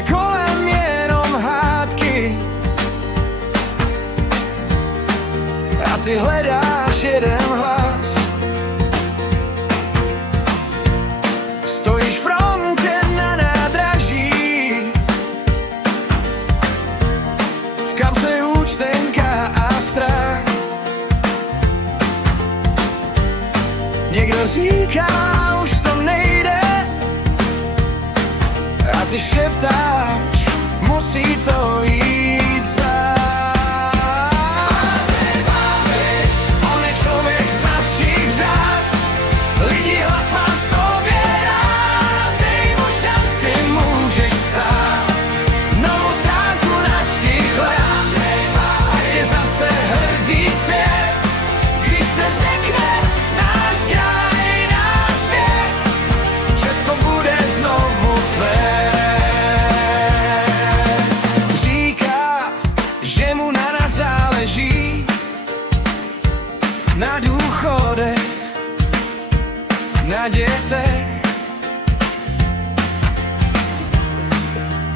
že kolem jenom hádky a ty hledáš jeden hlas. Stojíš v frontě na nádraží, v kapse účtenka a strach. Někdo říká, už to nejde, a ty šeptáš, musí to jít sám. On je člověk z našich řád, lidi hlas má v sobě rád, dej mu šanci, můžeš psát novou stránku našich let. Ať je zase hrdý svět, když se řekne náš kraj, náš svět, Česko bude znovu plést. Říká, že mu na nás záleží, na důchodech, na dětech,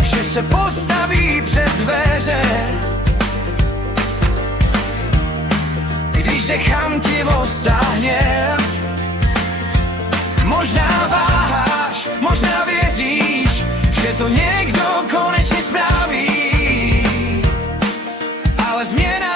že se postaví před dveře, když nechám ti hněv. Možná váháš, možná věříš, že to někdo konečně spraví, ale změna